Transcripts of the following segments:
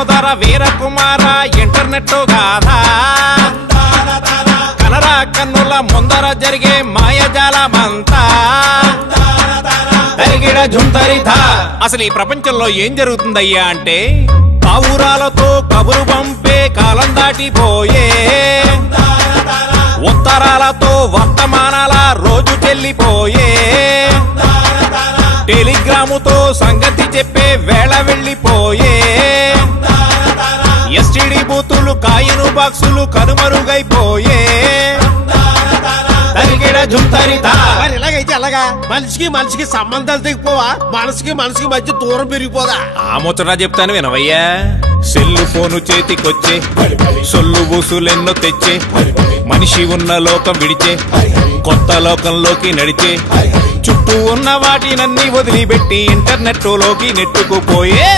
సోదర వీరకుమార ఇంటర్నెట్ గాథ కనరా కన్నుల ముందర జరిగే మాయజాలమంతా తరిగిడ జుంతరిథ. అసలు ఈ ప్రపంచంలో ఏం జరుగుతుందయ్యా అంటే పావురాలతో కబురు పంపే కాలం దాటిపోయే, ఉత్తరాలతో వర్తమానాల రోజు చెల్లిపోయే, టెలిగ్రాముతో సంగతి చెప్పే వేళ వెళ్ళిపోయే, ఎస్టిడి బూతులు కాయిను బాక్సులు కనుమరుగైపోయే. మరి ఇలాగైతే అలాగా మనిషికి మనిషికి సంబంధాలు తెగిపోవా, మనసుకి మనసుకి మధ్య దూరం పెరిగిపోదా? ఆ ముచ్చట చెప్తాను వినవయ్యా. సెల్లు ఫోను చేతికొచ్చే సొల్లు బూసులెన్నో తెచ్చే, మనిషి ఉన్న లోకం విడిచే కొత్త లోకంలోకి నడిచే, చుట్టూ ఉన్న వాటినన్నీ వదిలిపెట్టి ఇంటర్నెట్ లోకి నెట్టుకుపోయే.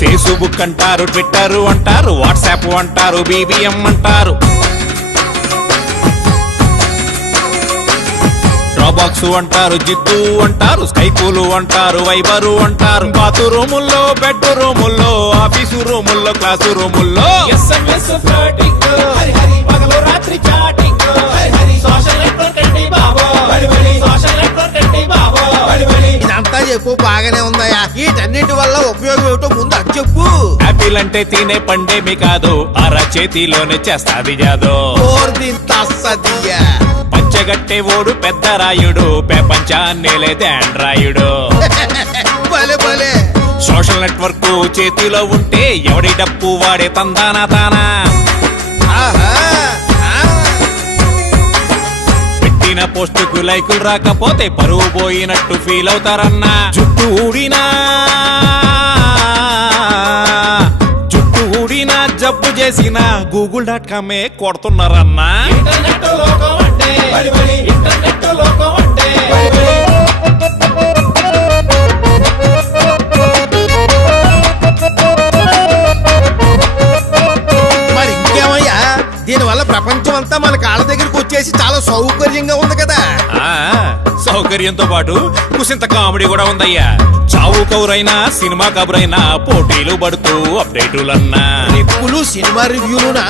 ఫేస్బుక్ అంటారు, ట్విట్టర్ అంటారు, వాట్సాప్ అంటారు, BBM అంటారు, డ్రాబాక్స్ అంటారు, జిద్దు అంటారు, స్కైపులు అంటారు, వైబరు అంటారు, బాతు రూముల్లో, బెడ్ రూముల్లో, ఆఫీసు రూముల్లో, క్లాసు రూముల్లో SMS ఫ్లర్టింగ్, పగలు రాత్రి చాటింగ్, సోషల్ నెట్వర్క్ బాబో, సోషల్ నెట్వర్క్ బాబో. ఇదంతా చెప్పు బాగానే ఉందయ్యా, వీటన్నిటి వల్ల ఉపయోగం ఏమిటో ముందు అది చెప్పు. యాపిల్ అంటే తినే పండేమి కాదు, అర చేతిలోనే చేస్తాది జాదో. పంచగట్టే ఓడు పెద్ద రాయుడు, ప్రపంచాన్నేలేదే ఆండ్రాయుడు. సోషల్ నెట్వర్క్ చేతిలో ఉంటే ఎవడి డప్పు వాడే తందానా తానా. పెట్టిన పోస్టుకు లైకులు రాకపోతే పరువు పోయినట్టు ఫీల్ అవుతారన్నా. జుట్టు ఊడినా జబ్బు చేసిన google.com కొడుతున్నారన్నా. మరి ఇంకేమయ్యా, దీనివల్ల ప్రపంచం అంతా మన కాళ్ళ దగ్గరికి వచ్చేసి చాలా సౌకర్యంగా ఉంది కదా. సౌకర్యంతో పాటు కుసింత కామెడీ కూడా ఉందయ్యా. చావు కౌరైనా సినిమా కబురైనా పోటీలు పడుతూ అప్డేటులన్నా, రిప్పులు సినిమా రివ్యూలునా,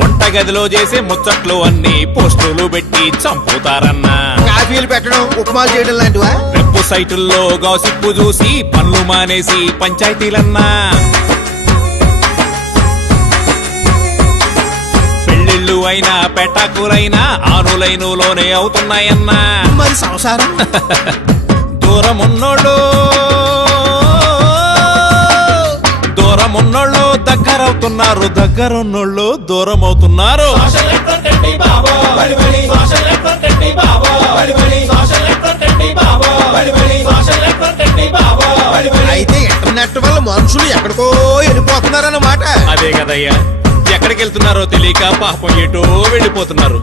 వంటగదిలో చేసే ముచ్చట్లు అన్ని పోస్టులు పెట్టి చంపుతారన్నా. కాఫీలు పెట్టడం, ఉప్మాలు చేయడం లాంటివా? వెబ్ సైటుల్లో గాసిప్పు చూసి పనులు మానేసి పంచాయతీలన్నా. పెళ్లిళ్ళు అయినా పెటాకులైనా ఆనులైనులోనే అవుతున్నాయన్నా. మరి సంసారం దూరమున్నోళ్ళు దగ్గరవుతున్నారు, దగ్గరున్నోళ్ళు దూరం అవుతున్నారు. అయితే ఇంటర్నెట్ వల్ల మనుషులు ఎక్కడికో వెళ్ళిపోతున్నారన్నమాట. అదే కదయ్యా, ఎక్కడికి వెళ్తున్నారో తెలియక పాపం ఎటో వెళ్ళిపోతున్నారు.